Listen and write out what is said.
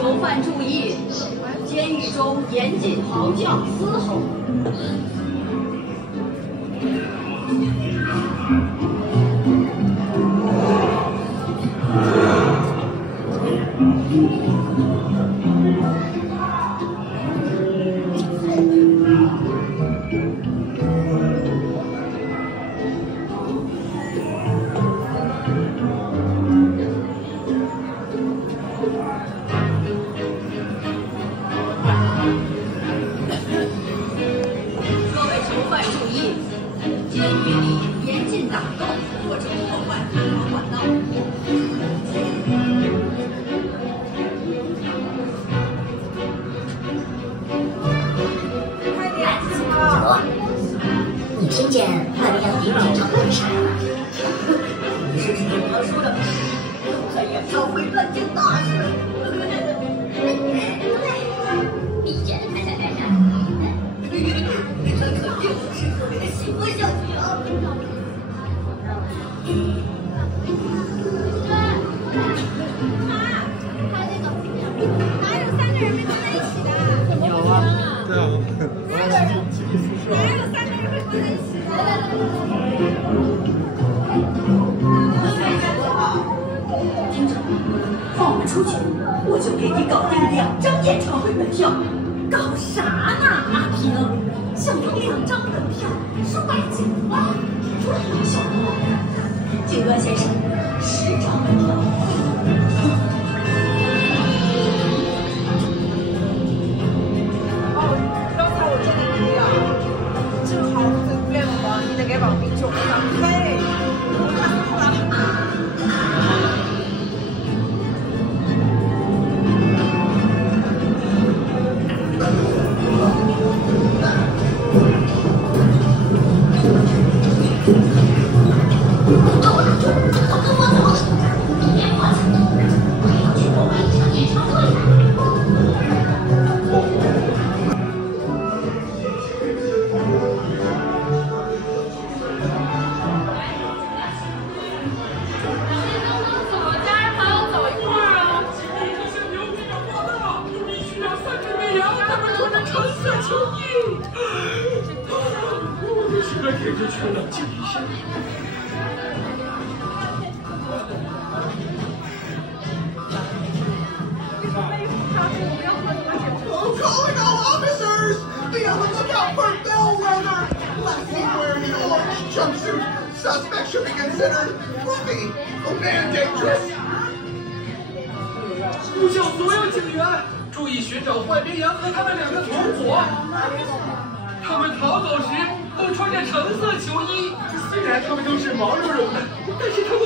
囚犯注意，监狱中严禁嚎叫嘶吼。听见外面要敌人演唱会的声音了？你是听我说的，在演唱会干件大事。闭眼看下看下，这肯定不是特别的喜欢相机啊。妈，他那个哪有3个人没坐在一起的？有啊，对啊，哪有3个人会坐在一起的？听着，放我们出去，我就给你搞定2张演唱会门票。搞啥呢，阿平？想要2张门票是外景吗？小莫，警官先生，10张门票。刚才我这里呀，正好最无聊嘛，你得给网民做个反馈。给这群冷静一下。Calling all officers! Be on the lookout for Bellwether! Last seen wearing an orange jumpsuit. Suspect should be considered fluffy. A man dangerous. 呼叫所有警员，注意寻找坏绵羊和他们2个同伙。他们逃走时都穿着橙色球衣，虽然他们都是毛茸茸的，但是他们